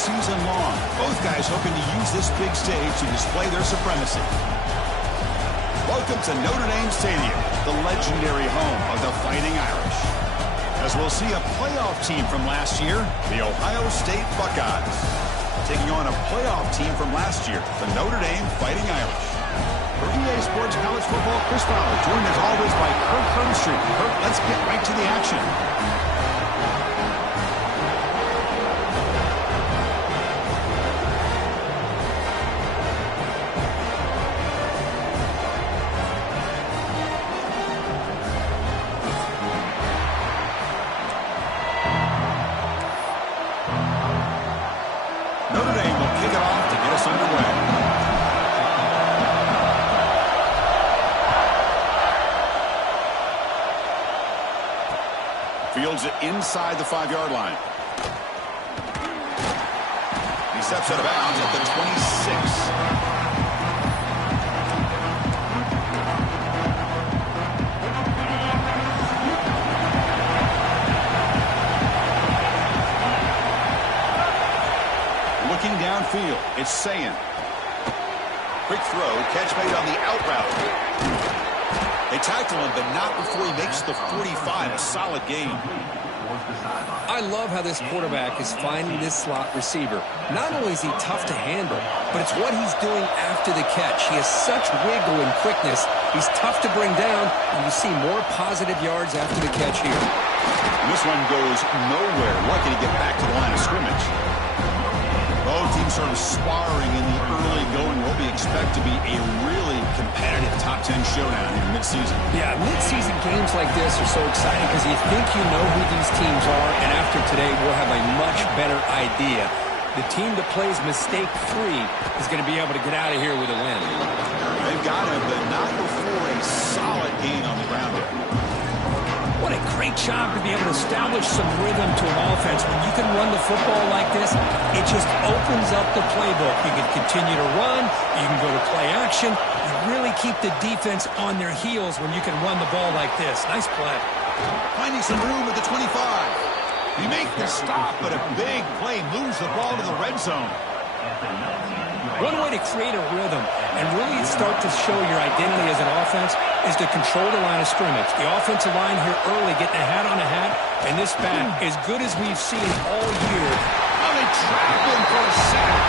season long. Both guys hoping to use this big stage to display their supremacy. Welcome to Notre Dame Stadium, the legendary home of the Fighting Irish. As we'll see a playoff team from last year, the Ohio State Buckeyes, taking on a playoff team from last year, the Notre Dame Fighting Irish. For EA Sports College Football, Chris Fowler, joined as always by Kirk Herbstreit. Kirk, let's get right to the action. Notre Dame will kick it off to get us underway. Fields it inside the 5-yard line. He steps out of bounds at the 26. Looking downfield, it's Sayin. Quick throw, catch made on the out route. They tackle him, but not before he makes the 45. A solid game. I love how this quarterback is finding this slot receiver. Not only is he tough to handle, but it's what he's doing after the catch. He has such wiggle and quickness. He's tough to bring down, and you see more positive yards after the catch here. And this one goes nowhere. Lucky to get back to the line of scrimmage. Both teams sort of sparring in the early going. What we expect to be a really competitive top 10 showdown in midseason. Yeah, midseason games like this are so exciting because you think you know who these teams are, and after today we'll have a much better idea. The team that plays mistake-free is going to be able to get out of here with a win. They've got him, but not before a solid gain on the ground there. What a great job to be able to establish some rhythm to an offense. When you can run the football like this, it just opens up the playbook. You can continue to run. You can go to play action. You really keep the defense on their heels when you can run the ball like this. Nice play. Finding some room at the 25. You make the stop, but a big play moves the ball to the red zone. One way to create a rhythm and really start to show your identity as an offense is to control the line of scrimmage. The offensive line here early getting a hat on a hat, and this back, as good as we've seen all year. Oh, they trap him for a sack.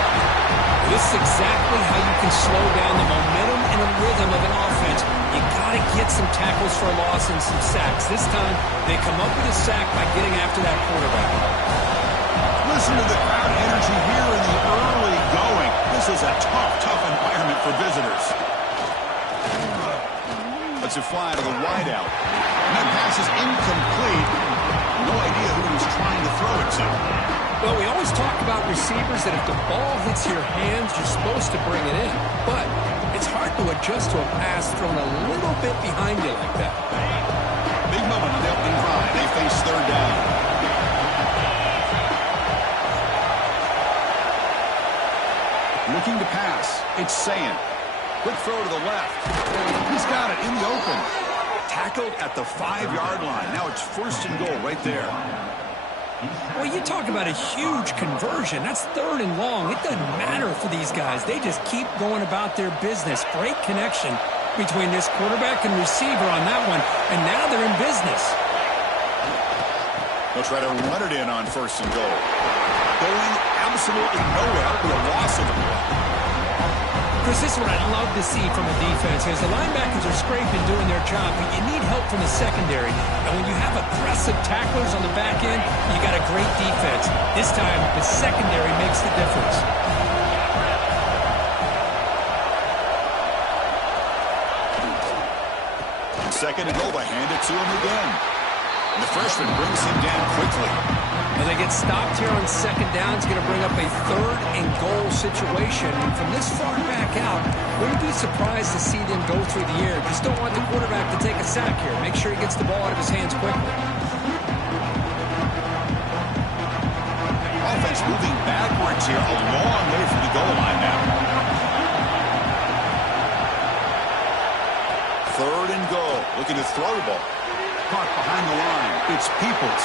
This is exactly how you can slow down the momentum and a rhythm of an offense. You got to get some tackles for a loss and some sacks. This time, they come up with a sack by getting after that quarterback. Listen to the crowd energy here in the early going. This is a tough environment for visitors. Lets it fly to the wideout. And that pass is incomplete. No idea who he was trying to throw it to. Well, we always talk about receivers that if the ball hits your hands, you're supposed to bring it in. But it's hard to adjust to a pass thrown a little bit behind you like that. Big moment on the opening drive. They face third down. Looking to pass. It's Sayin. Quick throw to the left. He's got it in the open. Tackled at the 5-yard line. Now it's first and goal right there. Well, you talk about a huge conversion. That's third and long. It doesn't matter for these guys. They just keep going about their business. Great connection between this quarterback and receiver on that one, and now they're in business. They'll try to run it in on first and goal. Going absolutely nowhere. That'll be a loss of the ball. Chris, this is what I love to see from a defense is the linebackers are scraping doing their job, but you need help from the secondary. And when you have aggressive tacklers on the back end, you got a great defense. This time, the secondary makes the difference. Second and goal, they hand it to him again. And the freshman brings him down quickly. Well, they get stopped here on second down. It's going to bring up a third and goal situation. And from this far back out, wouldn't be surprised to see them go through the air. Just don't want the quarterback to take a sack here. Make sure he gets the ball out of his hands quickly. Offense moving backwards here, a long way from the goal line now. Third and goal, looking to throw the ball. Caught behind the line. It's Peoples.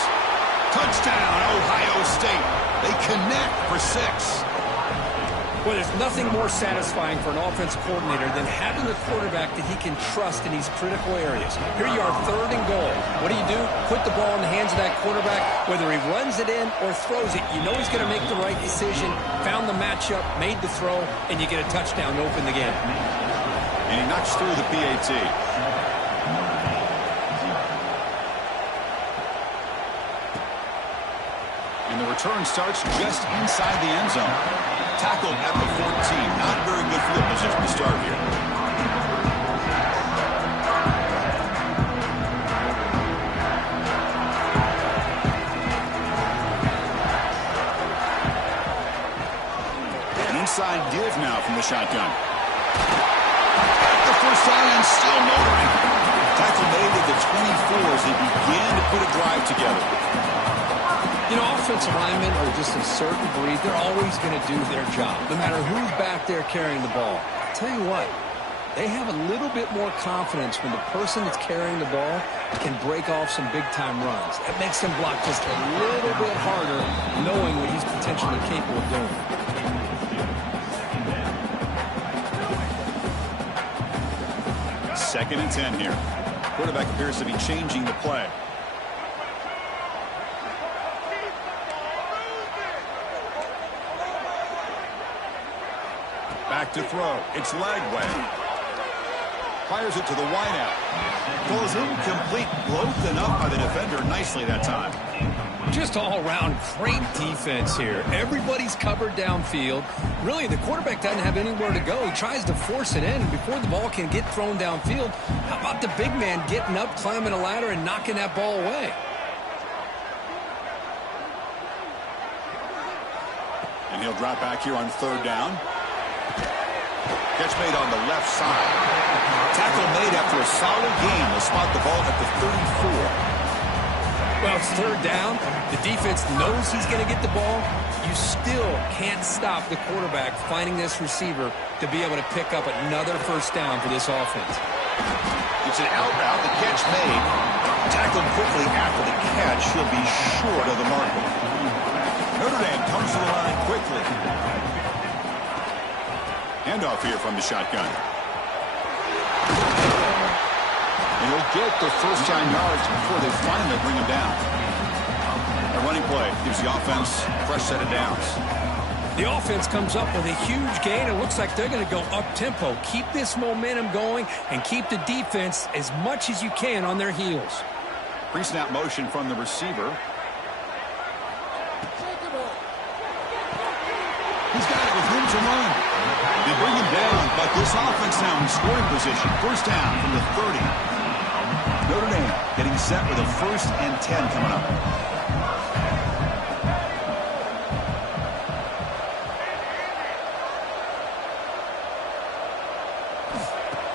Touchdown, Ohio State. They connect for 6. Well, there's nothing more satisfying for an offensive coordinator than having a quarterback that he can trust in these critical areas. Here you are, 3rd and goal. What do? Put the ball in the hands of that quarterback. Whether he runs it in or throws it, you know he's going to make the right decision. Found the matchup, made the throw, and you get a touchdown to open the game. And he knocks through the PAT. And the return starts just inside the end zone. Tackled at the 14. Not very good field position to start here. An inside give now from the shotgun. At the first down and still motoring. Tackle made at the 24 as they began to put a drive together. You know, offensive linemen are just a certain breed. They're always going to do their job, no matter who's back there carrying the ball. I'll tell you what, they have a little bit more confidence when the person that's carrying the ball can break off some big-time runs. It makes them block just a little bit harder, knowing what he's potentially capable of doing. 2nd and 10 here. Quarterback appears to be changing the play. Back to throw. It's Lagway. Fires it to the wideout. Goes incomplete. Broken up by the defender nicely that time. Just all-around great defense here. Everybody's covered downfield. Really, the quarterback doesn't have anywhere to go. He tries to force it in before the ball can get thrown downfield. How about the big man getting up, climbing a ladder, and knocking that ball away? And he'll drop back here on 3rd down. Catch made on the left side. Tackle made after a solid game. They'll spot the ball at the 34. Well, it's 3rd down. The defense knows he's going to get the ball. You still can't stop the quarterback finding this receiver to be able to pick up another 1st down for this offense. It's an out route. The catch made. Tackled quickly after the catch. He'll be short of the marker. Notre Dame comes to the line quickly. Handoff here from the shotgun. And he'll get the 1st down yards before they finally bring him down. A running play gives the offense a fresh set of downs. The offense comes up with a huge gain. It looks like they're going to go up-tempo. Keep this momentum going and keep the defense as much as you can on their heels. Pre-snap motion from the receiver. He's got it with room to run. They bring him down, but this offense now in scoring position. 1st down from the 30. Notre Dame getting set with a 1st and 10 coming up.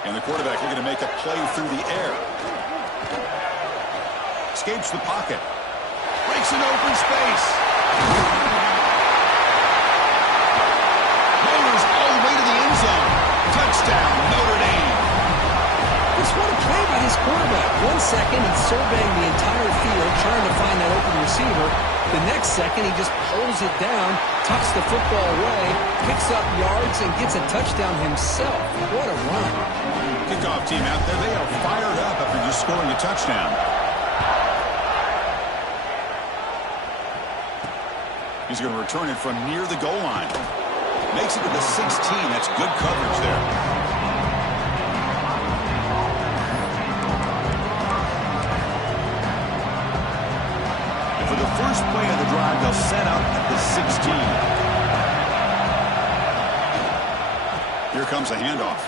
And the quarterback looking to make a play through the air. Escapes the pocket. Breaks an open space. Motors all the way to the end zone. Touchdown, Notre Dame. Just what a play by this quarterback. 1 second, he's surveying the entire field, trying to find that open receiver. The next second, he just pulls it down, tucks the football away, picks up yards, and gets a touchdown himself. What a run. Kickoff team out there. They are fired up after just scoring a touchdown. He's going to return it from near the goal line. Makes it to the 16. That's good coverage there. And for the first play of the drive, they'll set up at the 16. Here comes a handoff.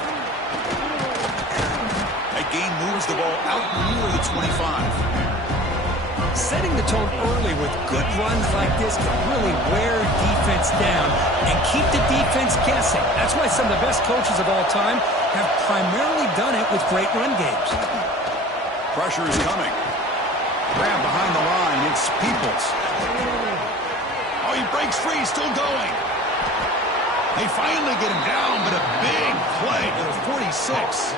That gain moves the ball out near the 25. Setting the tone early with good runs like this can really wear defense down and keep the defense guessing. That's why some of the best coaches of all time have primarily done it with great run games. Pressure is coming. Grab behind the line. It's Peoples. Oh, he breaks free. Still going. They finally get him down, but a big play to the 46.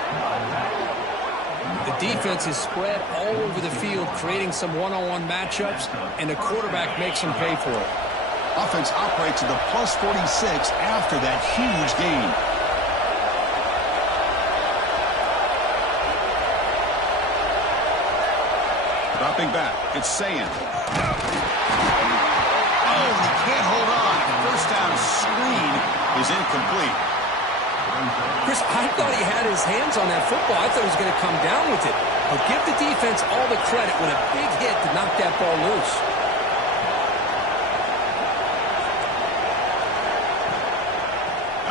The defense is spread all over the field, creating some one-on-one matchups, and the quarterback makes them pay for it. Offense operates at the plus 46 after that huge gain. Dropping back, it's Sayan. Oh, he can't hold on. First down screen is incomplete. Chris, I thought he had his hands on that football. I thought he was going to come down with it. But give the defense all the credit when a big hit to knock that ball loose.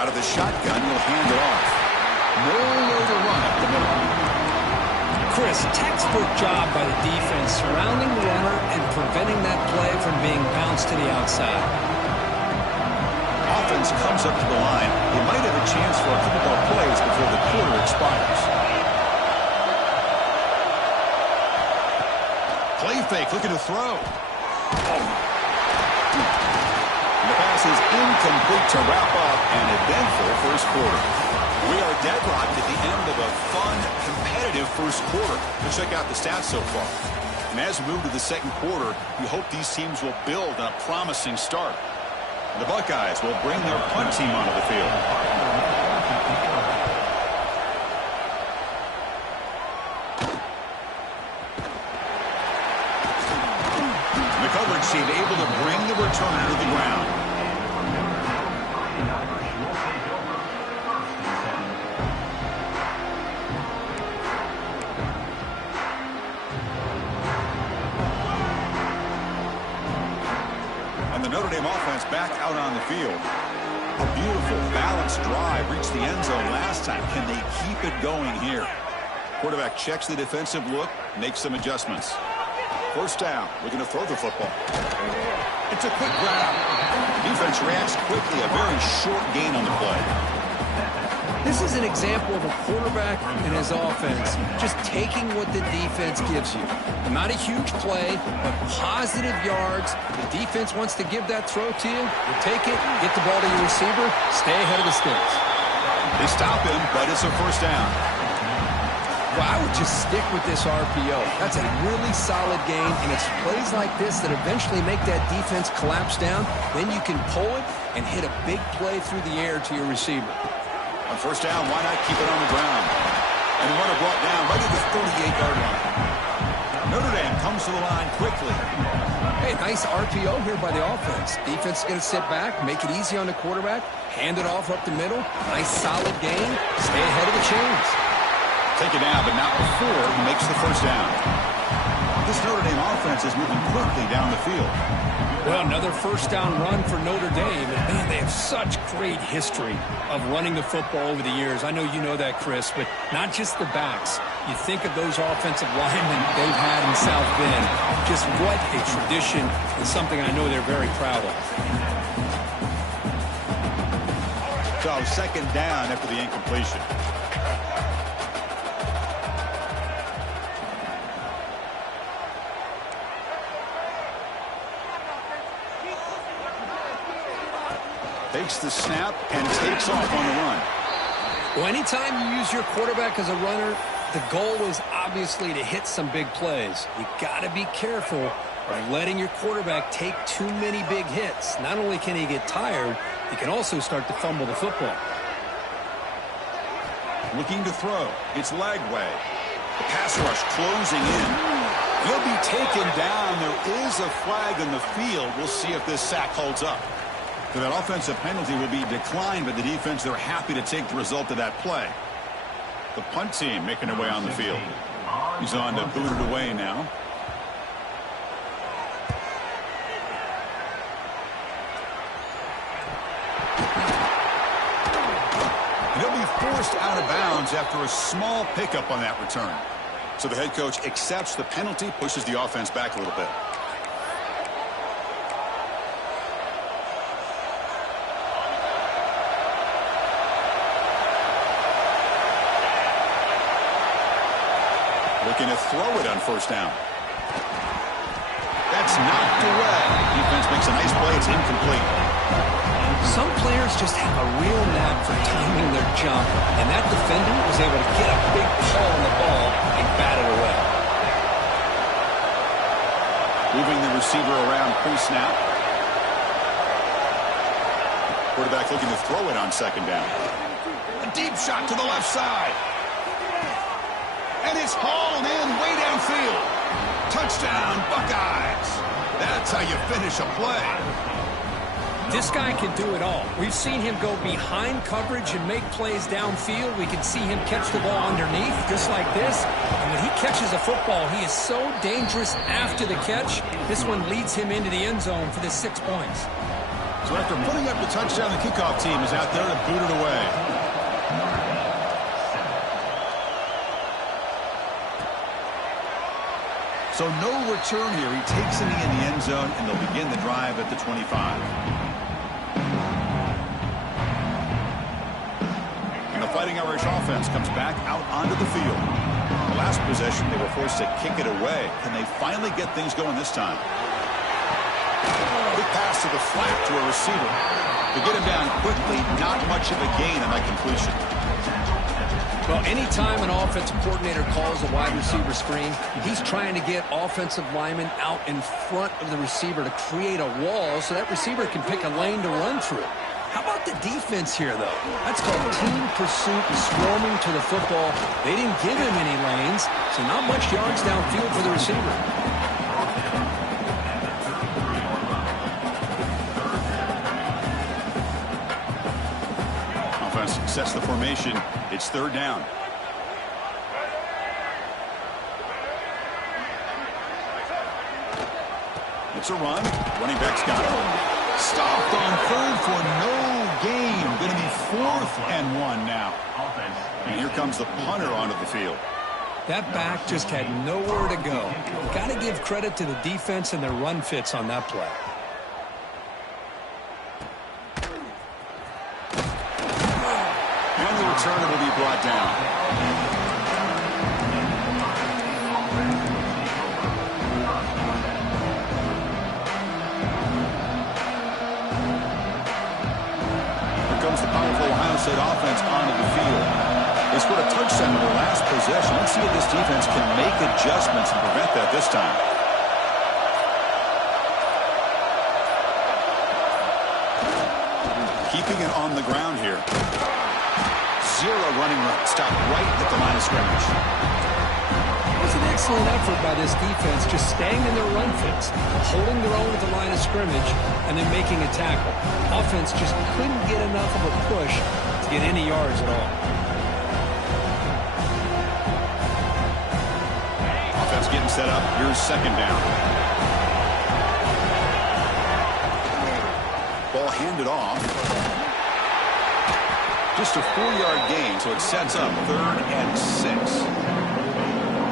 Out of the shotgun, he'll hand it off. Nowhere to run up the middle. Chris, textbook job by the defense surrounding the runner and preventing that play from being bounced to the outside. Offense comes up to the line. They might have a chance for a couple more plays before the quarter expires. Play fake, looking to throw. The pass is incomplete to wrap up an eventful first quarter. We are deadlocked at the end of a fun, competitive first quarter. Let's check out the stats so far. And as we move to the second quarter, we hope these teams will build on a promising start. The Buckeyes will bring their punt team onto the field. The coverage team able to bring the returner to the ground. And the Notre Dame offense back out on the field. A beautiful, balanced drive reached the end zone last time. Can they keep it going here? Quarterback checks the defensive look, makes some adjustments. First down, looking to throw the football. It's a quick grab. Defense reacts quickly, a very short gain on the play. This is an example of a quarterback and his offense just taking what the defense gives you. Not a huge play, but positive yards. The defense wants to give that throw to you. You take it, get the ball to your receiver, stay ahead of the sticks. They stop him, but it's a first down. Well, I would just stick with this RPO. That's a really solid game, and it's plays like this that eventually make that defense collapse down. Then you can pull it and hit a big play through the air to your receiver. On first down, why not keep it on the ground? And the runner brought down right at the 38-yard line. Notre Dame comes to the line quickly. Hey, nice RPO here by the offense. Defense is going to sit back, make it easy on the quarterback, hand it off up the middle. Nice solid gain. Stay ahead of the chains. Take it down, but not before he makes the first down. This Notre Dame offense is moving quickly down the field. Well, another first down run for Notre Dame. And, man, they have such great history of running the football over the years. I know you know that, Chris, but not just the backs. You think of those offensive linemen they've had in South Bend. Just what a tradition and something I know they're very proud of. So, second down after the incompletion. Takes the snap and takes off on the run. Well, anytime you use your quarterback as a runner, the goal is obviously to hit some big plays. You got to be careful of letting your quarterback take too many big hits. Not only can he get tired, he can also start to fumble the football. Looking to throw. It's Lagway. The pass rush closing in. He'll be taken down. There is a flag in the field. We'll see if this sack holds up. So that offensive penalty will be declined by the defense. They're happy to take the result of that play. The punt team making their way on the field. He's on to boot it away now. And he'll be forced out of bounds after a small pickup on that return. So the head coach accepts the penalty, pushes the offense back a little bit. Looking to throw it on first down. That's knocked away. Defense makes a nice play. It's incomplete. Some players receivers just have a real knack for timing their jump, and that defender was able to get a big pull on the ball and bat it away. Moving the receiver around pre-snap. Quarterback looking to throw it on second down. A deep shot to the left side. And it's hauled in way downfield. Touchdown, Buckeyes. That's how you finish a play. This guy can do it all. We've seen him go behind coverage and make plays downfield. We can see him catch the ball underneath, just like this. And when he catches a football, he is so dangerous after the catch. This one leads him into the end zone for the 6 points. So after putting up the touchdown, the kickoff team is out there to boot it away. So no return here. He takes it in the end zone, and they'll begin the drive at the 25. And the Fighting Irish offense comes back out onto the field. The last possession, they were forced to kick it away. Can they finally get things going this time? Quick pass to the flat to a receiver. To get him down quickly, not much of a gain on that completion. Well, anytime an offensive coordinator calls a wide receiver screen, he's trying to get offensive linemen out in front of the receiver to create a wall so that receiver can pick a lane to run through. How about the defense here, though? That's called team pursuit and swarming to the football. They didn't give him any lanes, so not much yards downfield for the receiver. Sets the formation. It's third down. It's a run. Running back's got it. Stopped on third for no gain. Going to be 4th and 1 now. And here comes the punter onto the field. That back just had nowhere to go. Got to give credit to the defense and their run fits on that play. Returner will be brought down. Here comes the powerful Ohio State offense onto the field. They scored a touchdown in their last possession. Let's see if this defense can make adjustments and prevent that this time. Keeping it on the ground here. Zero running route. Stop right at the line of scrimmage. It was an excellent effort by this defense, just staying in their run fits, holding their own at the line of scrimmage, and then making a tackle. Offense just couldn't get enough of a push to get any yards at all. Offense getting set up. Here's second down. Ball handed off. Just a 4-yard gain, so it sets up 3rd and 6.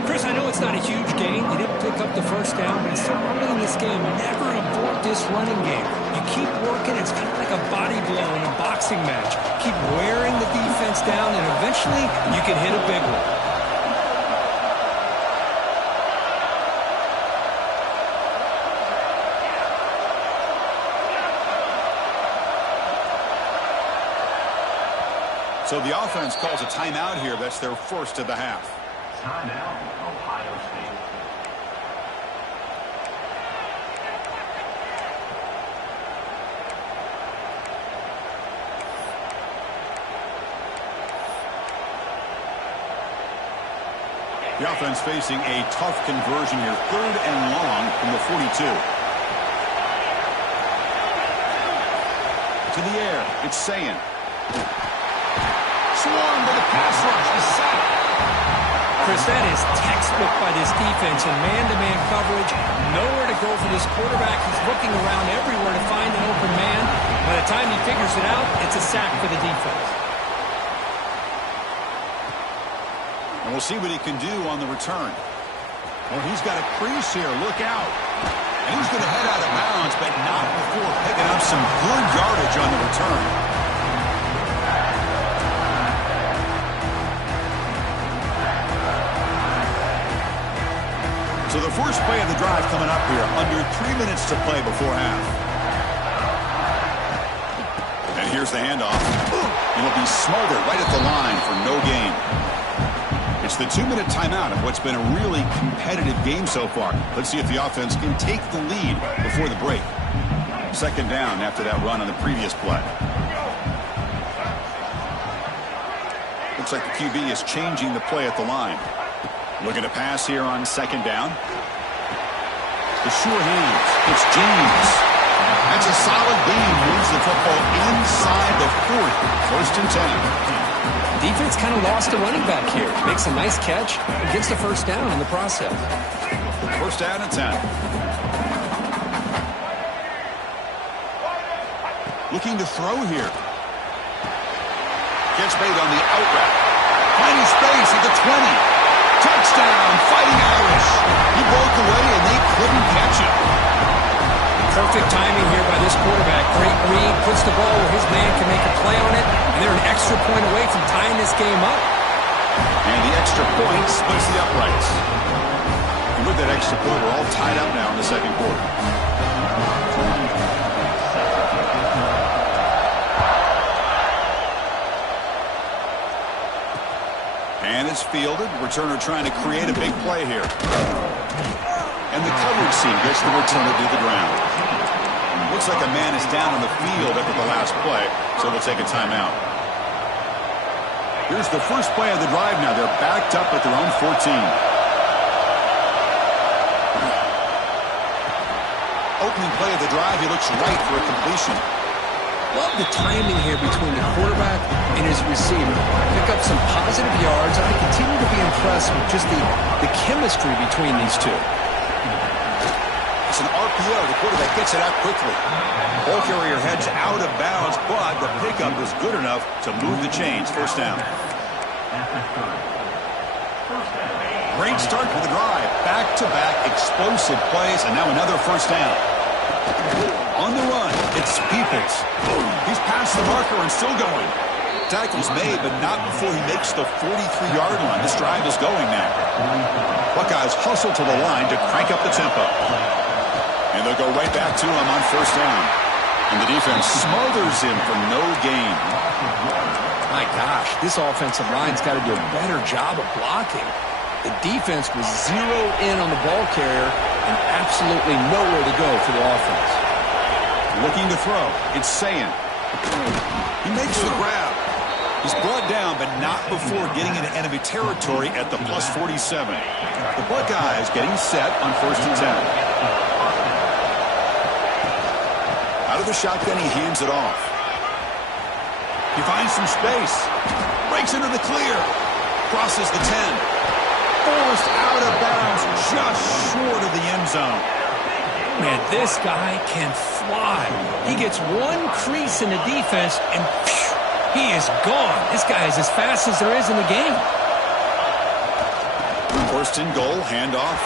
Chris, I know it's not a huge gain. You didn't pick up the first down, but it's so early in this game. Never abort this running game. You keep working. It's kind of like a body blow in a boxing match. Keep wearing the defense down, and eventually you can hit a big one. So the offense calls a timeout here. That's their first of the half. Timeout, Ohio State. The offense facing a tough conversion here. 3rd and long from the 42. To the air. It's Sayin. Swarmed by the pass rush. The sack. Chris, that is textbook by this defense in man-to-man coverage. Nowhere to go for this quarterback. He's looking around everywhere to find an open man. By the time he figures it out, it's a sack for the defense. And we'll see what he can do on the return. Well, he's got a crease here. Look out. And he's going to head out of bounds, but not before picking up some good yardage on the return. So the first play of the drive coming up here. Under 3 minutes to play before half. And here Here's the handoff. It'll be smothered right at the line for no gain. It's the 2-minute timeout of what's been a really competitive game so far. Let's see if the offense can take the lead before the break. Second down after that run on the previous play. Looks like the QB is changing the play at the line. Looking to pass here on second down. The sure hands. It's James. That's a solid gain. Moves the football inside the 40. First and 10. Defense kind of lost a running back here. Makes a nice catch and gets the first down in the process. First down and 10. Looking to throw here. Gets made on the out route. Finding space at the 20. Touchdown, Fighting Irish. He broke away and they couldn't catch him. Perfect timing here by this quarterback. Great read, puts the ball where his man can make a play on it, and they're an extra point away from tying this game up. And the extra point splits the uprights. And with that extra point, we're all tied up now in the second quarter. And it's fielded. Returner trying to create a big play here. And the coverage team gets the returner to the ground. Looks like a man is down on the field after the last play, so they'll take a timeout. Here's the first play of the drive now. They're backed up at their own 14. Opening play of the drive, he looks right for a completion. Love the timing here between the quarterback and his receiver. Pick up some positive yards. I continue to be impressed with just the chemistry between these two. It's an RPO. The quarterback gets it out quickly. Ball carrier heads out of bounds, but the pickup is good enough to move the chains. First down. Great start for the drive. Back-to-back explosive plays, and now another first down. On the run, it's Peoples. He's past the marker and still going. Tackle's made, but not before he makes the 43-yard line. This drive is going now. Buckeyes hustle to the line to crank up the tempo. And they'll go right back to him on first down. And the defense smothers him for no gain. My gosh, this offensive line's got to do a better job of blocking. The defense was zeroed in on the ball carrier and absolutely nowhere to go for the offense. Looking to throw. It's Sayin. He makes the grab. He's brought down, but not before getting into enemy territory at the plus 47. The Buckeyes getting set on first and 10. Out of the shotgun, he hands it off. He finds some space. Breaks into the clear. Crosses the 10. Forced out of bounds just short of the end zone. Man, this guy can fly. He gets one crease in the defense, and phew, he is gone. This guy is as fast as there is in the game. First and goal, handoff.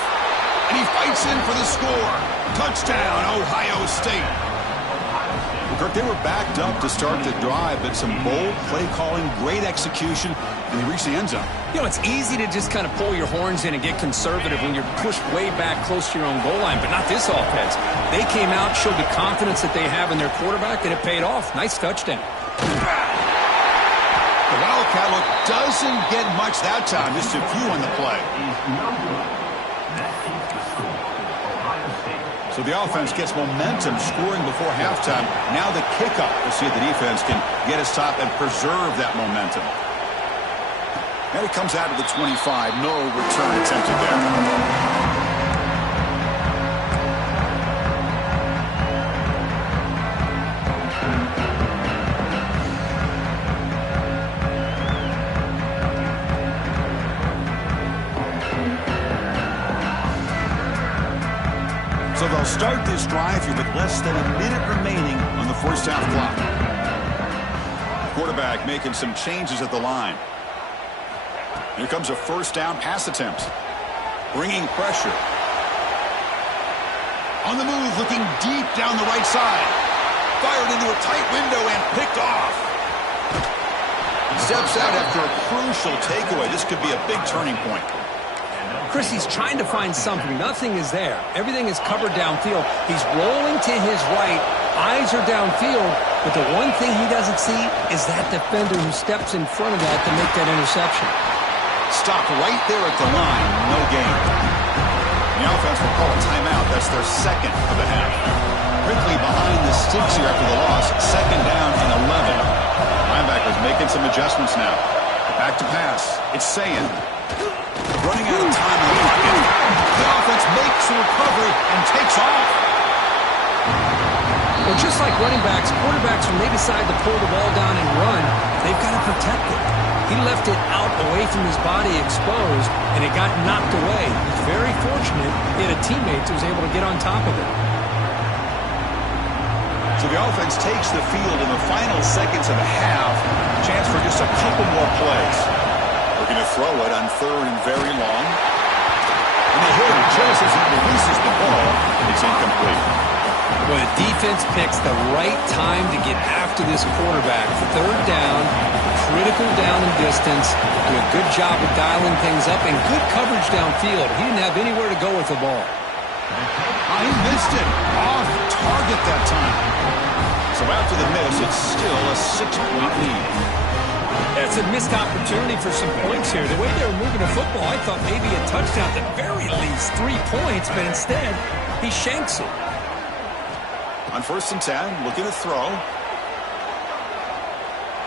And he fights in for the score. Touchdown, Ohio State. Kirk, they were backed up to start the drive, but some bold play calling, great execution, and they reached the end zone. You know, it's easy to just kind of pull your horns in and get conservative when you're pushed way back close to your own goal line, but not this offense. They came out, showed the confidence that they have in their quarterback, and it paid off. Nice touchdown. The Wildcat look doesn't get much that time, just a few on the play. So the offense gets momentum scoring before halftime. Now the kickoff. We'll see if the defense can get his top and preserve that momentum. And it comes out of the 25. No return attempted there. So they'll start this drive here with less than a minute remaining on the first half clock. Quarterback making some changes at the line. Here comes a first down pass attempt. Bringing pressure. On the move, looking deep down the right side. Fired into a tight window and picked off. Steps out after a crucial takeaway. This could be a big turning point. Chris, he's trying to find something. Nothing is there. Everything is covered downfield. He's rolling to his right, eyes are downfield, but the one thing he doesn't see is that defender who steps in front of that to make that interception. Stopped right there at the line. No gain. The offense will call a timeout. That's their second of the half. Quickly behind the sticks here after the loss. Second down and 11. Linebackers making some adjustments now. Back to pass. It's Sayan. Running out of time in the pocket. The offense makes a recovery and takes off. Well, just like running backs, quarterbacks, when they decide to pull the ball down and run, they've got to protect it. He left it out away from his body exposed, and it got knocked away. He's very fortunate he had a teammate who was able to get on top of it. So the offense takes the field in the final seconds of the half. Chance for just a couple more plays. We're going to throw it on third and very long. And they hit him just as he releases the ball. It's incomplete. Well, the defense picks the right time to get after this quarterback. Third down, critical down and distance. Do a good job of dialing things up and good coverage downfield. He didn't have anywhere to go with the ball. He missed it. Off target that time. So after the miss, it's still a 6-point lead. That's a missed opportunity for some points here. The way they were moving the football, I thought maybe a touchdown, at the very least 3 points, but instead, he shanks it. On 1st and 10, looking to throw.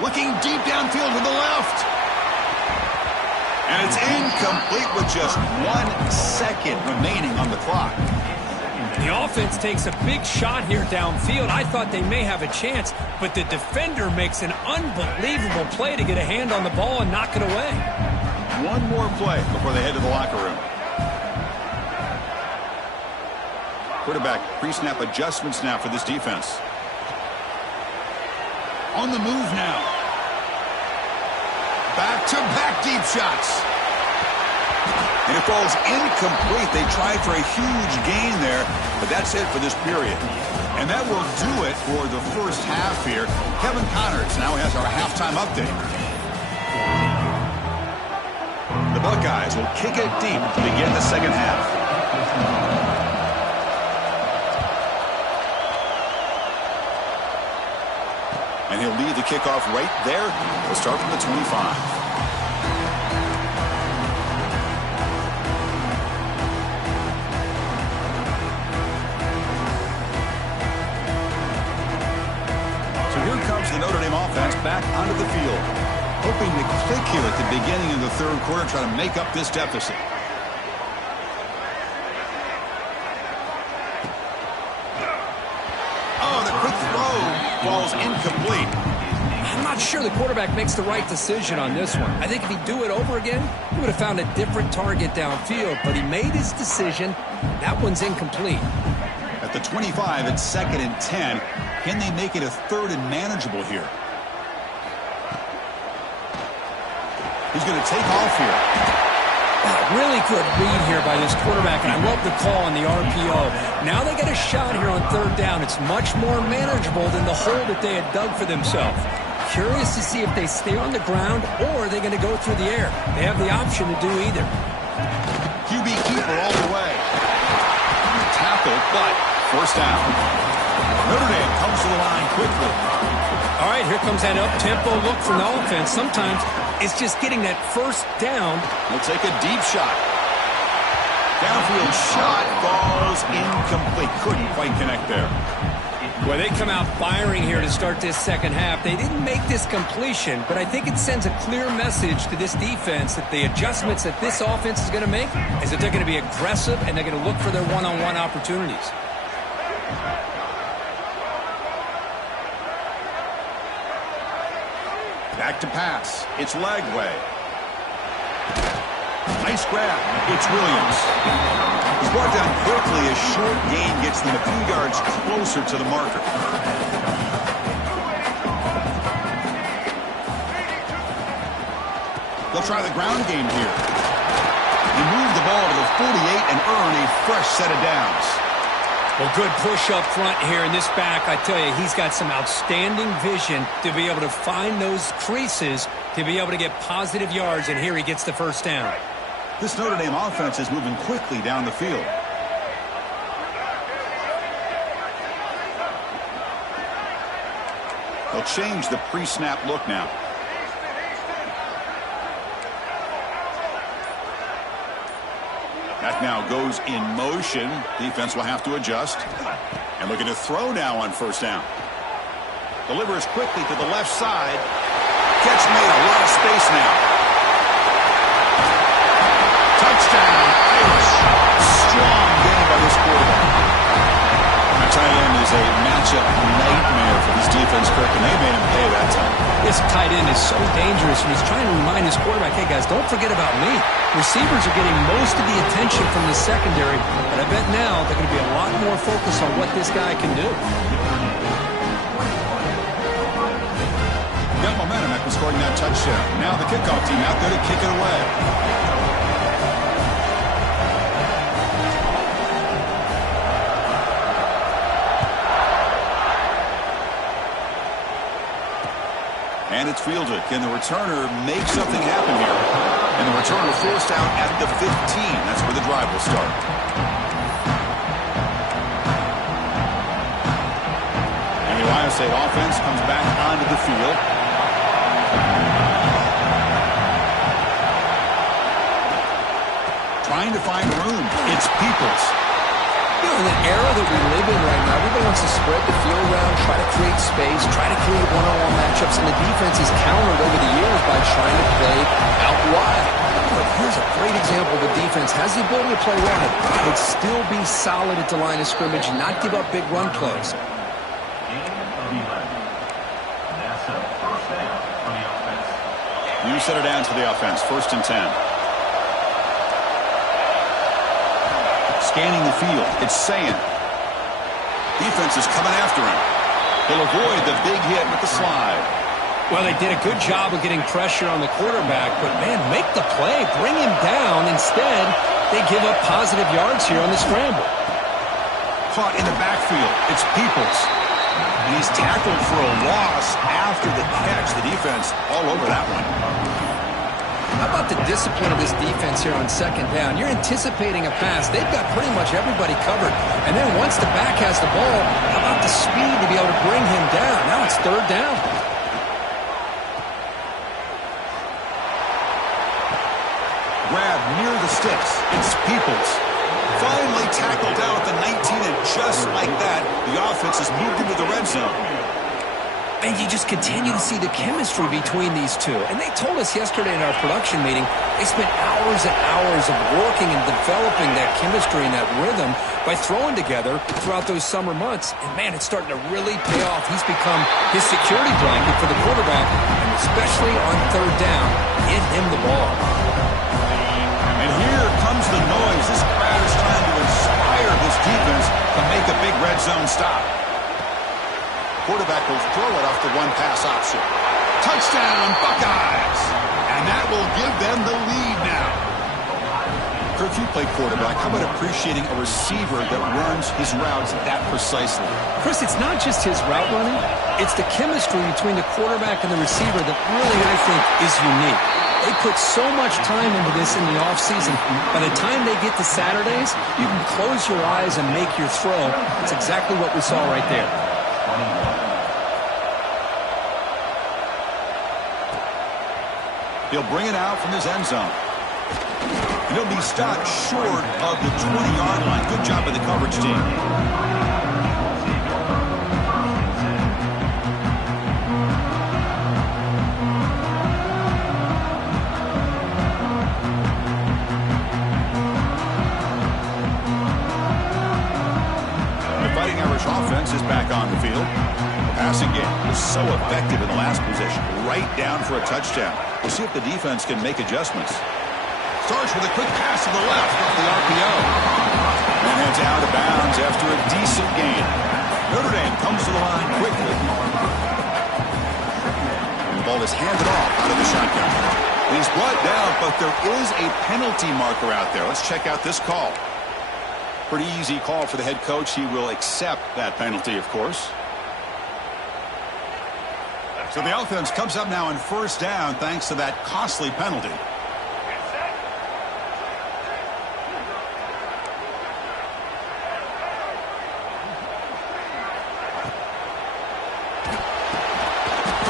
Looking deep downfield to the left. And it's incomplete with just 1 second remaining on the clock. The offense takes a big shot here downfield. I thought they may have a chance, but the defender makes an unbelievable play to get a hand on the ball and knock it away. One more play before they head to the locker room. Quarterback pre-snap adjustments now for this defense. On the move now. Back-to-back deep shots. And it falls incomplete. They tried for a huge gain there, but that's it for this period. And that will do it for the first half here. Kevin Connors now has our halftime update. The Buckeyes will kick it deep to begin the second half. And he'll lead the kickoff right there. We'll start from the 25. The Notre Dame offense back onto the field, hoping to click here at the beginning of the third quarter, try to make up this deficit. Oh, the quick throw falls incomplete. I'm not sure the quarterback makes the right decision on this one. I think if he'd do it over again, he would have found a different target downfield, but he made his decision. That one's incomplete. At the 25, it's 2nd and 10. Can they make it a 3rd and manageable here? He's going to take off here. Really good read here by this quarterback, and I love the call on the RPO. Now they get a shot here on 3rd down. It's much more manageable than the hole that they had dug for themselves. Curious to see if they stay on the ground or are they going to go through the air. They have the option to do either. QB keeper all the way. Tackle, but first down. Notre Dame comes to the line quickly. All right, here comes that up-tempo look from the offense. Sometimes it's just getting that first down. We'll take a deep shot. Downfield shot falls incomplete. Couldn't quite connect there. Well, they come out firing here to start this second half. They didn't make this completion, but I think it sends a clear message to this defense that the adjustments that this offense is going to make is that they're going to be aggressive and they're going to look for their one-on-one opportunities. Back to pass. It's Lagway. Nice grab. It's Williams. He's brought down quickly. A short gain gets them a few yards closer to the marker. They'll try the ground game here. They move the ball to the 48 and earn a fresh set of downs. Well, good push up front here in this back. I tell you, he's got some outstanding vision to be able to find those creases, to be able to get positive yards, and here he gets the first down. This Notre Dame offense is moving quickly down the field. They'll change the pre-snap look now. That now goes in motion. Defense will have to adjust. And looking to throw now on first down. Delivers quickly to the left side. Catch made, a lot of space now. Touchdown, Irish. Strong game by this quarterback. That tight end is a matchup nightmare for this defense, Kirk, and they made him pay that time. This tight end is so dangerous, and he's trying to remind his quarterback, hey, guys, don't forget about me. Receivers are getting most of the attention from the secondary, but I bet now they're going to be a lot more focused on what this guy can do. Got momentum after scoring that touchdown. Now the kickoff team out there to kick it away. And it's fielded. Can the returner make something happen here? And the returner forced out at the 15. That's where the drive will start. And the Ohio State offense comes back onto the field. Trying to find room. It's Peoples. You know, in the era that we live in right now, everybody wants to spread the field around, try to create space, try to create one-on-one matchups, and the defense is countered over the years by trying to play out wide. But here's a great example of the defense has the ability to play wide, but still be solid at the line of scrimmage and not give up big run plays. You set it down to the offense. 1st and 10. Scanning the field. It's Sayin. Defense is coming after him. He'll avoid the big hit with the slide. Well, they did a good job of getting pressure on the quarterback, but, man, make the play. Bring him down. Instead, they give up positive yards here on the scramble. Caught in the backfield. It's Peoples. And he's tackled for a loss after the catch. The defense all over that one. How about the discipline of this defense here on 2nd down? You're anticipating a pass. They've got pretty much everybody covered. And then once the back has the ball, how about the speed to be able to bring him down? Now it's 3rd down. Grab near the sticks. It's Peoples. Finally tackled down at the 19, and just like that, the offense has moved into the red zone. And you just continue to see the chemistry between these two. And they told us yesterday in our production meeting, they spent hours and hours of working and developing that chemistry and that rhythm by throwing together throughout those summer months. And, man, it's starting to really pay off. He's become his security blanket for the quarterback, and especially on 3rd down, get him the ball. And here comes the noise. This crowd is trying to inspire this defense to make a big red zone stop. Quarterback will throw it off the one-pass option. Touchdown, Buckeyes! And that will give them the lead now. Kirk, you played quarterback. How about appreciating a receiver that runs his routes that precisely? Chris, it's not just his route running. It's the chemistry between the quarterback and the receiver that really, I think, is unique. They put so much time into this in the offseason. By the time they get to Saturdays, you can close your eyes and make your throw. It's exactly what we saw right there. He'll bring it out from his end zone. And he'll be stopped short of the 20-yard line. Good job by the coverage team. The Fighting Irish offense is back on the field. The passing game was so effective in the last possession. Right down for a touchdown. We'll see if the defense can make adjustments. Starts with a quick pass to the left off the RPO. And heads out of bounds after a decent gain. Notre Dame comes to the line quickly. And the ball is handed off out of the shotgun. He's brought down, but there is a penalty marker out there. Let's check out this call. Pretty easy call for the head coach. He will accept that penalty, of course. So the offense comes up now on 1st down thanks to that costly penalty.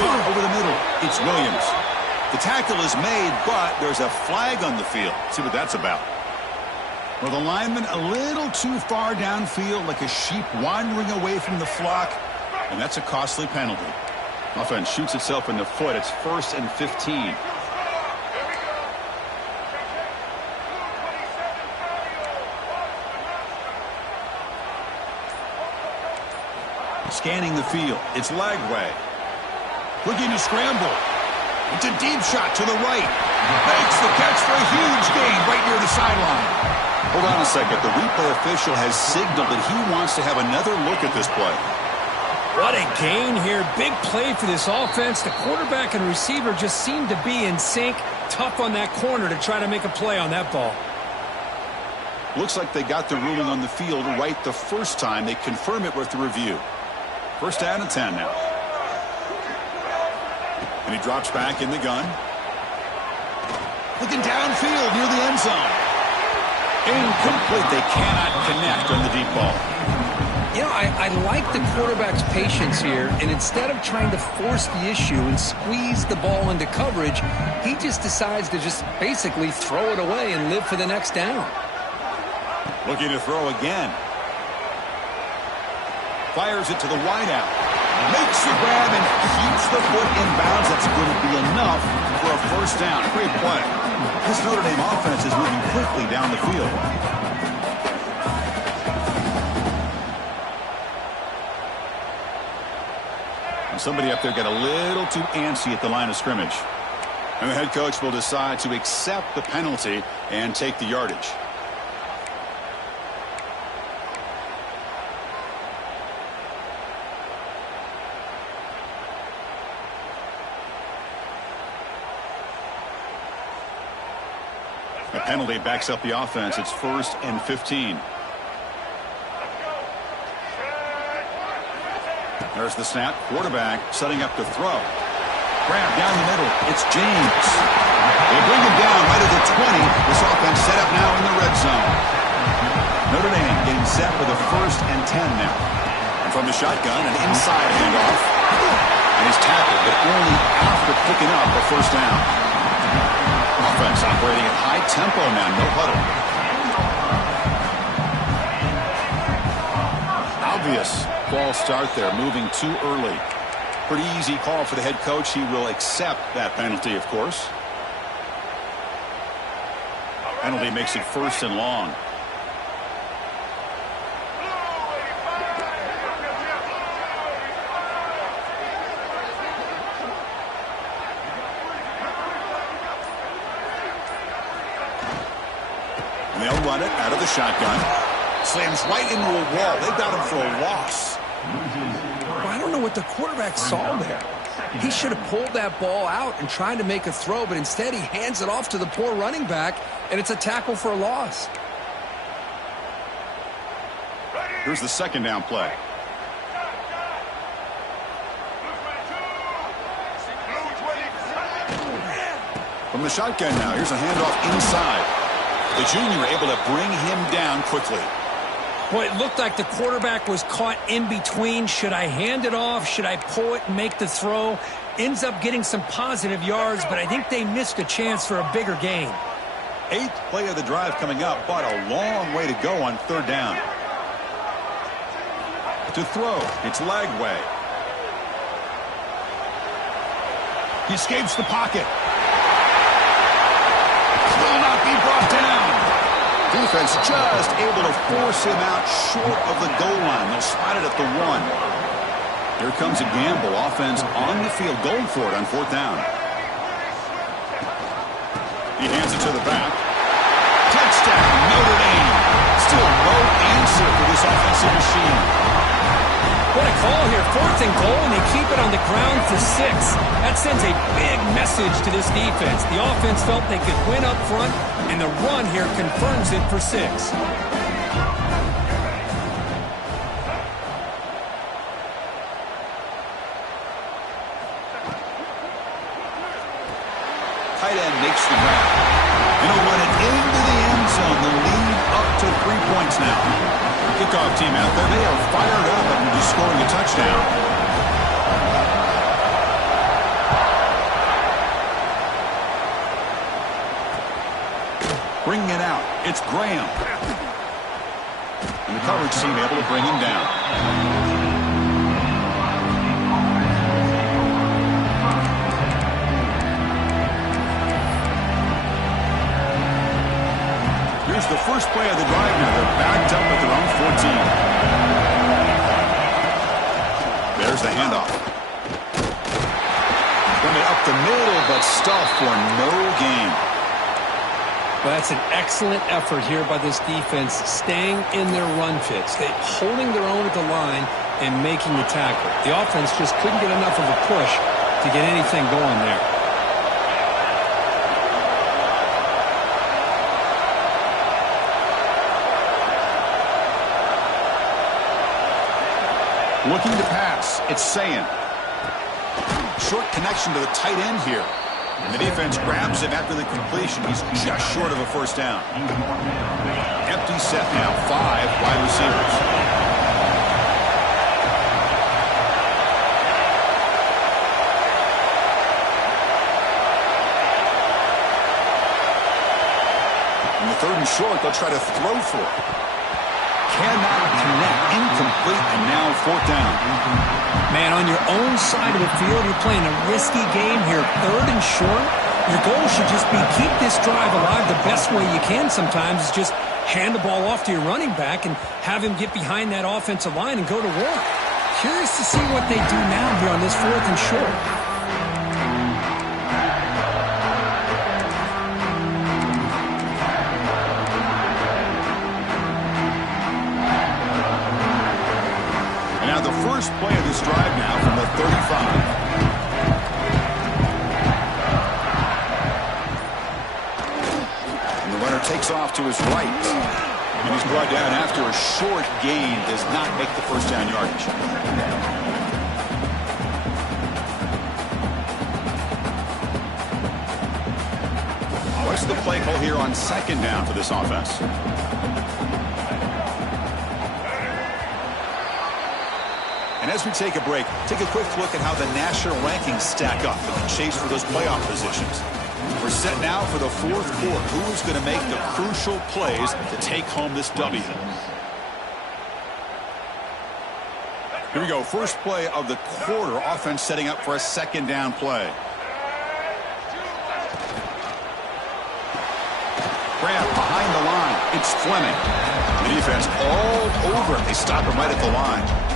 caught over the middle. It's Williams. The tackle is made, but there's a flag on the field. Let's see what that's about. Well, the lineman a little too far downfield, like a sheep wandering away from the flock, and that's a costly penalty. Offense shoots itself in the foot. It's 1st and 15. Scanning the field. It's Lagway. Looking to scramble. It's a deep shot to the right. Makes the catch for a huge gain right near the sideline. Hold on a second. The replay official has signaled that he wants to have another look at this play. What a gain here. Big play for this offense. The quarterback and receiver just seem to be in sync. Tough on that corner to try to make a play on that ball. Looks like they got the ruling on the field right the first time. They confirm it with the review. 1st down and 10 now. And he drops back in the gun. Looking downfield near the end zone. Incomplete. They cannot connect on the deep ball. You know, I like the quarterback's patience here, and instead of trying to force the issue and squeeze the ball into coverage, he just decides to just basically throw it away and live for the next down. Looking to throw again. Fires it to the wideout. Makes the grab and keeps the foot in bounds. That's going to be enough for a 1st down. Great play. This Notre Dame offense is moving quickly down the field. And somebody up there got a little too antsy at the line of scrimmage. And the head coach will decide to accept the penalty and take the yardage. The penalty backs up the offense. It's 1st and 15. There's the snap. Quarterback setting up to throw. Grab down the middle. It's James. They bring him down right at the 20. This offense set up now in the red zone. Notre Dame getting set for the 1st and 10 now. And from the shotgun, an inside handoff. And he's tackled, but only after picking up the 1st down. Offense operating at high tempo now, no huddle. Obvious false start there, moving too early. Pretty easy call for the head coach. He will accept that penalty, of course. Penalty makes it 1st and long. And they'll run it out of the shotgun. Slams right into a wall. They got him for a loss. Well, I don't know what the quarterback saw there. He should have pulled that ball out and tried to make a throw, but instead he hands it off to the poor running back, and it's a tackle for a loss. Here's the 2nd down play. From the shotgun now, here's a handoff inside. The junior able to bring him down quickly. Boy, it looked like the quarterback was caught in between. Should I hand it off? Should I pull it and make the throw? Ends up getting some positive yards, but I think they missed a chance for a bigger gain. 8th play of the drive coming up, but a long way to go on 3rd down. To throw, it's Lagway. He escapes the pocket. Will not be brought down. Defense just able to force him out short of the goal line. They'll spot it at the 1. Here comes a gamble. Offense on the field, going for it on 4th down. He hands it to the back. Touchdown, Notre Dame. Still no answer for this offensive machine. What a call here. 4th and goal, and they keep it on the ground for 6. That sends a big message to this defense. The offense felt they could win up front, and the run here confirms it for 6. Tight end makes the grab. And he'll run it into the end zone. The lead up to 3 points now. Kickoff team out there. They are fired up after just scoring a touchdown. Bringing it out. It's Graham. And the coverage team able to bring him down. Here's the first play of the drive now. They're backed up at their own 14. There's the handoff. Run it up the middle, but stuffed for no gain. Well, that's an excellent effort here by this defense, staying in their run fits. They're holding their own at the line and making the tackle. The offense just couldn't get enough of a push to get anything going there. Looking to pass. It's Sayin. Short connection to the tight end here. And the defense grabs him after the completion. He's just short of a first down. Empty set now. 5 wide receivers. In the 3rd and short, they'll try to throw for it. Cannot connect. Incomplete, and now 4th down. Man, on your own side of the field, you're playing a risky game here. 3rd and short. Your goal should just be keep this drive alive the best way you can sometimes is just hand the ball off to your running back and have him get behind that offensive line and go to work. Curious to see what they do now here on this 4th and short. First play of this drive now from the 35. And the runner takes off to his right. And he's brought down after a short gain. Does not make the first down yardage. What's the play call here on 2nd down for this offense? And as we take a break, take a quick look at how the national rankings stack up in the chase for those playoff positions. We're set now for the 4th quarter. Who is going to make the crucial plays to take home this W? Here we go. First play of the quarter. Offense setting up for a 2nd down play. Graham behind the line. It's Fleming. The defense all over it. They stop him right at the line.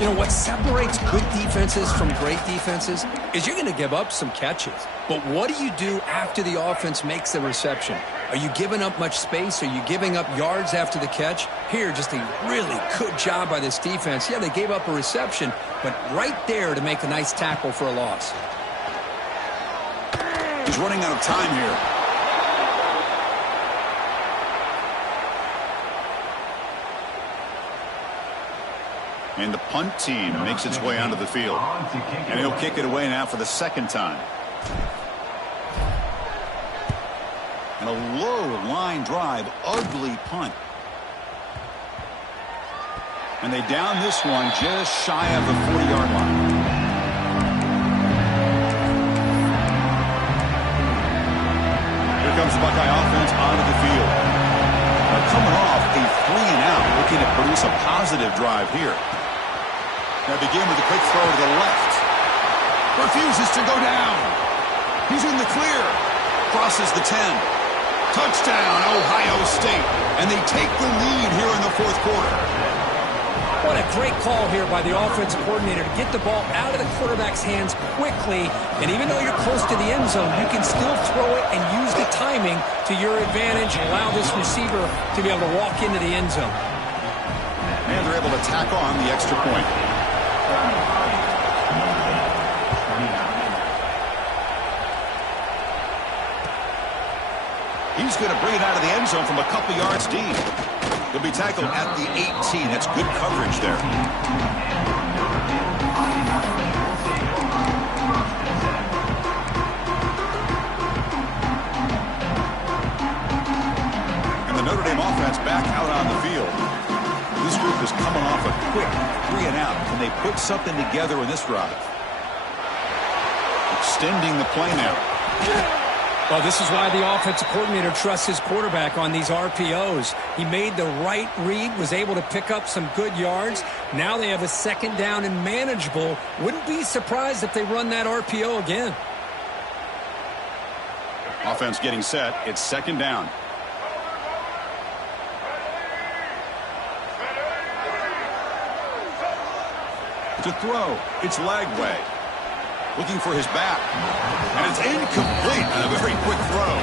You know, what separates good defenses from great defenses is you're going to give up some catches. But what do you do after the offense makes the reception? Are you giving up much space? Are you giving up yards after the catch? Here, just a really good job by this defense. Yeah, they gave up a reception, but right there to make a nice tackle for a loss. He's running out of time here. And the punt team makes its way onto the field. And he'll kick it away now for the 2nd time. And a low line drive, ugly punt. And they down this one just shy of the 40-yard line. Here comes the Buckeye offense onto the field. Now coming off a 3-and-out, looking to produce a positive drive here. Now begin with a quick throw to the left. Refuses to go down. He's in the clear. Crosses the 10. Touchdown, Ohio State. And they take the lead here in the 4th quarter. What a great call here by the offensive coordinator to get the ball out of the quarterback's hands quickly. And even though you're close to the end zone, you can still throw it and use the timing to your advantage and allow this receiver to be able to walk into the end zone. And they're able to tack on the extra point. He's going to bring it out of the end zone from a couple yards deep. He'll be tackled at the 18. That's good coverage there. And the Notre Dame offense back out on the field. This group is coming off a quick 3-and-out. Can they put something together in this drive? Extending the play now. Well, this is why the offensive coordinator trusts his quarterback on these RPOs. He made the right read, was able to pick up some good yards. Now they have a second down and manageable. Wouldn't be surprised if they run that RPO again. Offense getting set. It's second down. To throw, it's Lagway. Looking for his back. And it's incomplete on a very quick throw.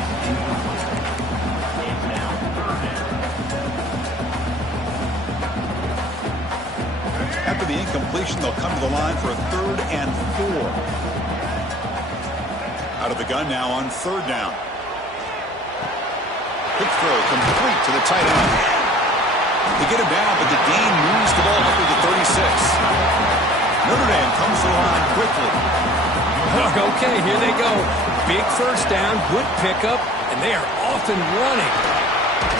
After the incompletion, they'll come to the line for a 3rd and 4. Out of the gun now on 3rd down. Quick throw complete to the tight end. They get him down, but the gain moves the ball up to the 36. Notre Dame comes to the line quickly. Okay, here they go. Big first down, good pickup, and they are off and running.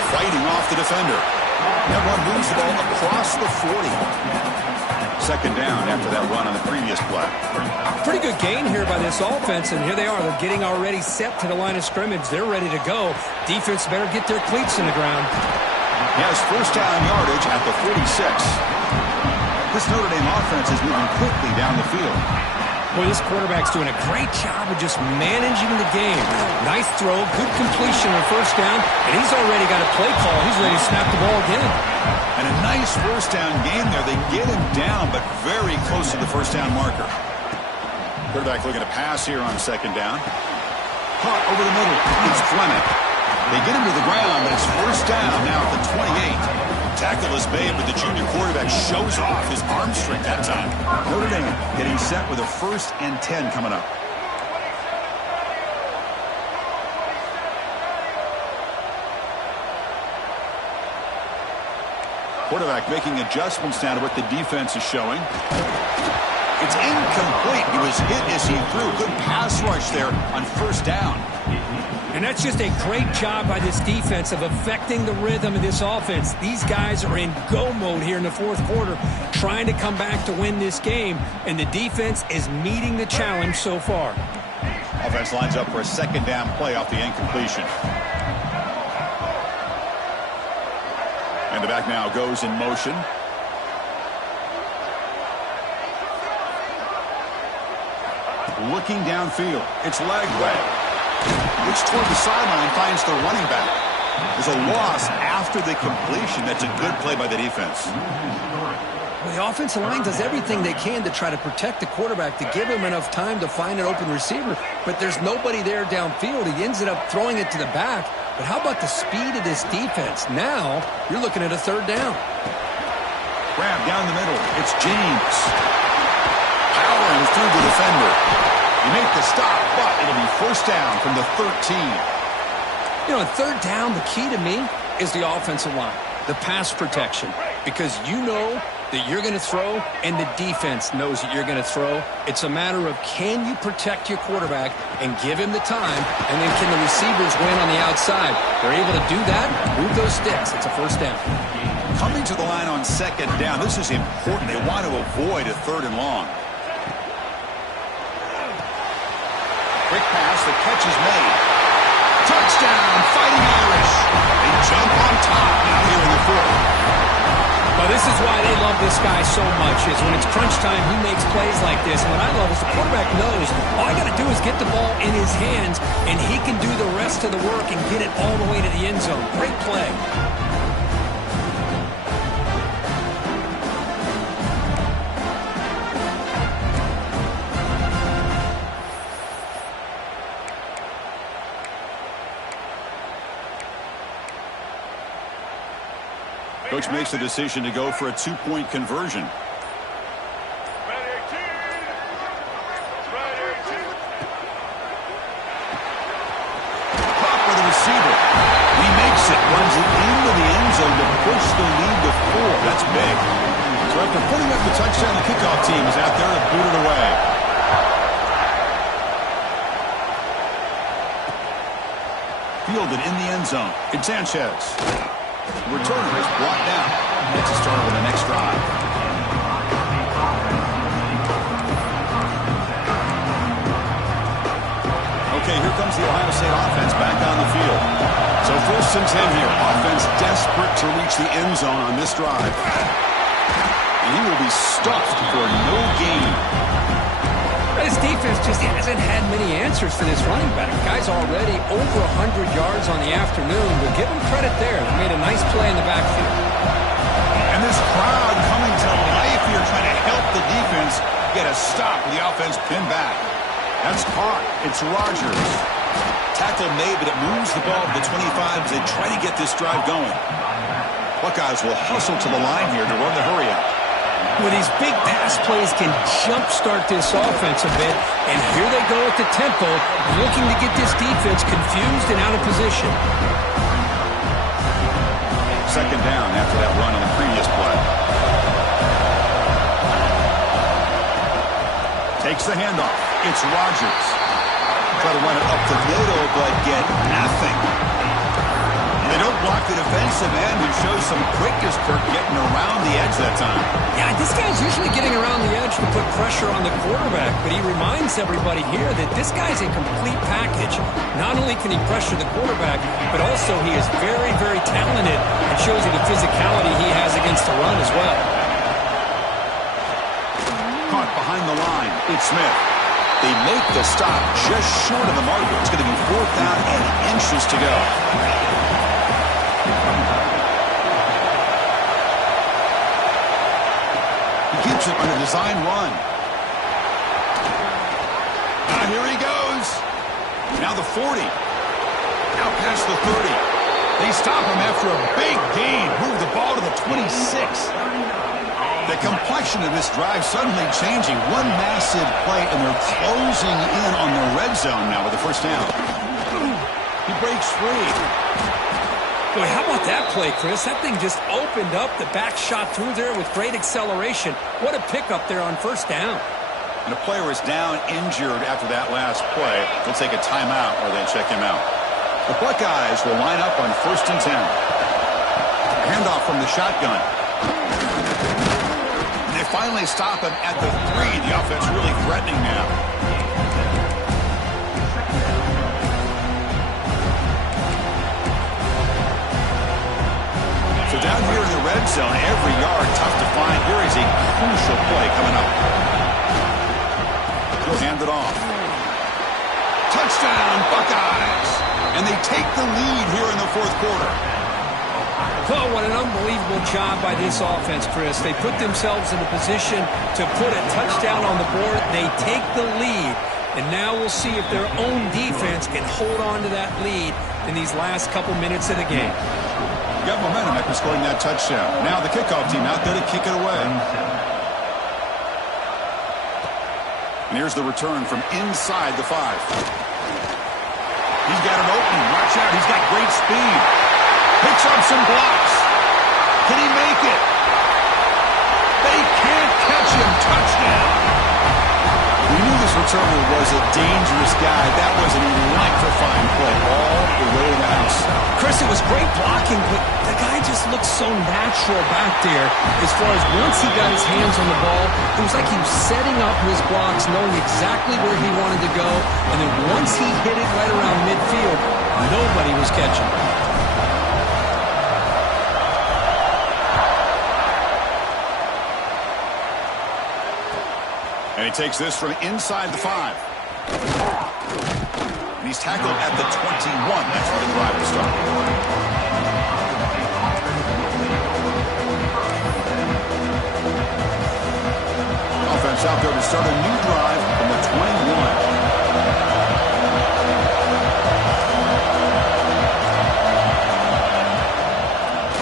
Fighting off the defender. That one moves the ball across the 40. Second down after that run on the previous play. Pretty good gain here by this offense, and here they are. They're getting already set to the line of scrimmage. They're ready to go. Defense better get their cleats in the ground. He has first down yardage at the 46. This Notre Dame offense is moving quickly down the field. Boy, this quarterback's doing a great job of just managing the game. Nice throw, good completion on first down, and he's already got a play call. He's ready to snap the ball again. And a nice first down game there. They get him down, but very close to the first down marker. Quarterback looking to pass here on second down. Caught over the middle. It's Fleming. They get him to the ground, but it's first down now at the 28. Tackle is made, but the junior quarterback shows off his arm strength that time. Notre Dame getting set with a 1st and 10 coming up. Quarterback making adjustments now to what the defense is showing. It's incomplete. He was hit as he threw. Good pass rush there on first down. And that's just a great job by this defense of affecting the rhythm of this offense. These guys are in go mode here in the 4th quarter, trying to come back to win this game, and the defense is meeting the challenge so far. Offense lines up for a second down play off the incompletion. And the back now goes in motion. Looking downfield, it's Lagway. Looks toward the sideline, finds the running back. There's a loss after the completion. That's a good play by the defense. Well, the offensive line does everything they can to try to protect the quarterback, to give him enough time to find an open receiver, but there's nobody there downfield. He ends up throwing it to the back. But how about the speed of this defense? Now, you're looking at a 3rd down. Grab down the middle. It's James. Powering through the defender. You make the stop, but it'll be first down from the 13. You know, on 3rd down, the key to me is the offensive line, the pass protection, because you know that you're going to throw and the defense knows that you're going to throw. It's a matter of can you protect your quarterback and give him the time, and then can the receivers win on the outside? They're able to do that, move those sticks. It's a first down. Coming to the line on second down, this is important. They want to avoid a 3rd and long. Quick pass, the catch is made. Touchdown, Fighting Irish. They jump on top now here in the 4th. Well, this is why they love this guy so much, is when it's crunch time, he makes plays like this. And what I love is the quarterback knows all I got to do is get the ball in his hands, and he can do the rest of the work and get it all the way to the end zone. Great play. Coach makes the decision to go for a 2-point conversion. Caught by the receiver. He makes it, runs it into the end zone to push the lead to 4. That's big. So after putting up the touchdown, the kickoff team is out there to boot it away. Fielded in the end zone. It's Sanchez. The returner is brought down. Makes a start with the next drive. Okay, Okay, here comes the Ohio State offense back on the field. So 1st and 10 here. Offense desperate to reach the end zone on this drive. And he will be stuffed for no gain. His defense just hasn't had many answers for this running back. Guy's already over 100 yards on the afternoon, but give him credit there. He made a nice play in the backfield. And this crowd coming to life here trying to help the defense get a stop with the offense pinned back. That's caught. It's Rodgers. Tackle made, but it moves the ball to the 25 as they try to get this drive going. Buckeyes will hustle to the line here to run the hurry up. Well, these big pass plays can jumpstart this offense a bit, and here they go at the tempo, looking to get this defense confused and out of position. 2nd down after that run on the previous play. Takes the handoff. It's Rodgers. Try to run it up the middle, but get nothing. They don't block the defensive end, who shows some quickness, Kirk, getting around the edge that time. Yeah, this guy's usually getting around the edge to put pressure on the quarterback, but he reminds everybody here that this guy's a complete package. Not only can he pressure the quarterback, but also he is very, very talented and shows you the physicality he has against the run as well. Caught behind the line. It's Smith. They make the stop just short of the marker. It's going to be 4th down and inches to go. He keeps it on a design run. Here he goes. Now the 40. Now past the 30. They stop him after a big gain. Move the ball to the 26. The complexion of this drive suddenly changing. One massive play, and they're closing in on the red zone now with the 1st down. He breaks free. Boy, how about that play, Chris? That thing just opened up. The back shot through there with great acceleration. What a pickup there on 1st down. And a player is down injured after that last play. They'll take a timeout or they check him out. The Buckeyes will line up on 1st and 10. Handoff from the shotgun. And they finally stop him at the 3. The offense really threatening now. So down here in the red zone, every yard tough to find. Here is a crucial play coming up. He'll hand it off. Touchdown, Buckeyes! And they take the lead here in the 4th quarter. Oh, what an unbelievable job by this offense, Chris. They put themselves in a position to put a touchdown on the board. They take the lead. And now we'll see if their own defense can hold on to that lead in these last couple minutes of the game. Got momentum after scoring that touchdown. Now the kickoff team out there to kick it away. And here's the return from inside the 5. He's got an opening. Watch out. He's got great speed. Picks up some blocks. Can he make it? They can't catch him. Touchdown. We knew this returner was a dangerous guy. That was an electrifying play all the way to the house. Chris, it was great blocking, but the guy just looked so natural back there as far as once he got his hands on the ball, it was like he was setting up his blocks, knowing exactly where he wanted to go, and then once he hit it right around midfield, nobody was catching. And he takes this from inside the 5. And he's tackled at the 21. That's where the drive will start. Offense out there to start a new drive from the 21.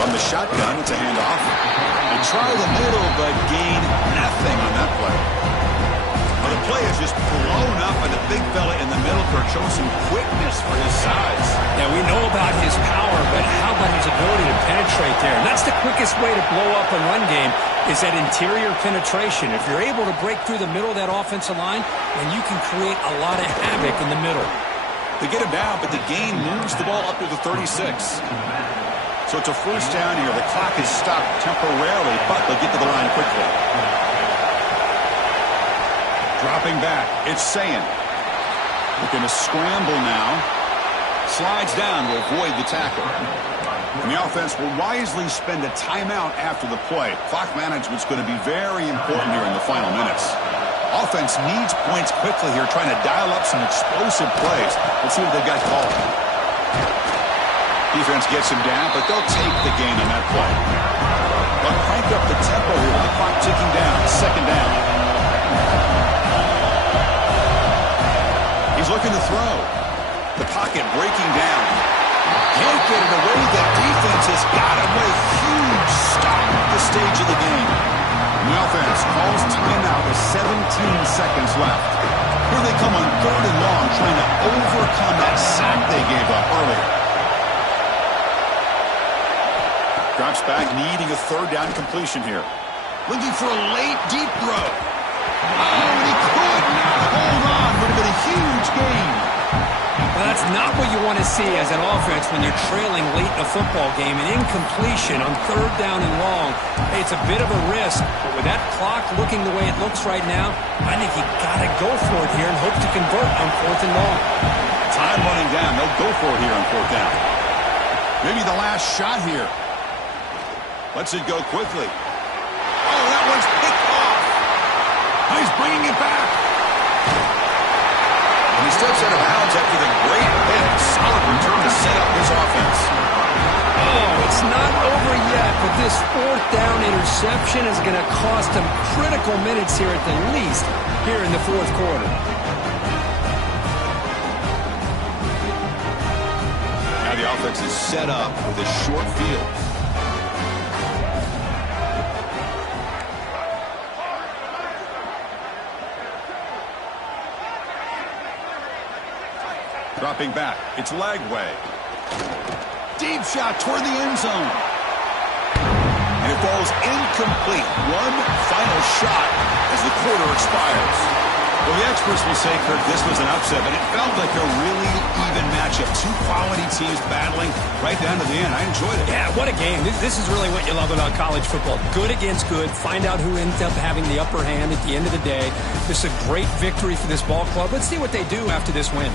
From the shotgun, it's a handoff. They try the middle, but gain nothing on that play. Well, the play is just blown up by the big fella in the middle. Kirk showing some quickness for his size. Yeah, we know about his power, but how about his ability to penetrate there? And that's the quickest way to blow up a run game is that interior penetration. If you're able to break through the middle of that offensive line, then you can create a lot of havoc in the middle. They get him down, but the gain moves the ball up to the 36. So it's a 1st down here. The clock is stopped temporarily, but they'll get to the line quickly. Dropping back, it's Sayin. Looking to scramble now. Slides down to avoid the tackle. And the offense will wisely spend a timeout after the play. Clock management's going to be very important here in the final minutes. Offense needs points quickly here, trying to dial up some explosive plays. Let's see what they've got called. Defense gets him down, but they'll take the gain on that play. They'll crank up the tempo here with the clock ticking down. Second down. He's looking to throw. The pocket breaking down. Can't get it away. The defense has got him with a huge stop at this stage of the game. And the offense calls timeout with 17 seconds left. Here they come on 3rd and long, trying to overcome that sack they gave up earlier. Drops back, needing a 3rd down completion here. Looking for a late, deep throw. Oh, and he could not hold on. Would have been a huge gain. Well, that's not what you want to see as an offense when you're trailing late in a football game. An incompletion on 3rd down and long. Hey, it's a bit of a risk, but with that clock looking the way it looks right now, I think you got to go for it here and hope to convert on 4th and long. Time running down. They'll go for it here on 4th down. Maybe the last shot here. Lets it go quickly. Oh, that one's picked off. He's bringing it back. And he steps out of bounds after the great hit. Solid return to set up his offense. Oh, it's not over yet, but this 4th down interception is going to cost him critical minutes here at the least here in the 4th quarter. Now the offense is set up with a short field. Dropping back. It's Lagway. Deep shot toward the end zone. And it falls incomplete. One final shot as the quarter expires. Well, the experts will say, Kirk, this was an upset, but it felt like a really even matchup. 2 quality teams battling right down to the end. I enjoyed it. Yeah, what a game. This is really what you love about college football. Good against good. Find out who ends up having the upper hand at the end of the day. This is a great victory for this ball club. Let's see what they do after this win.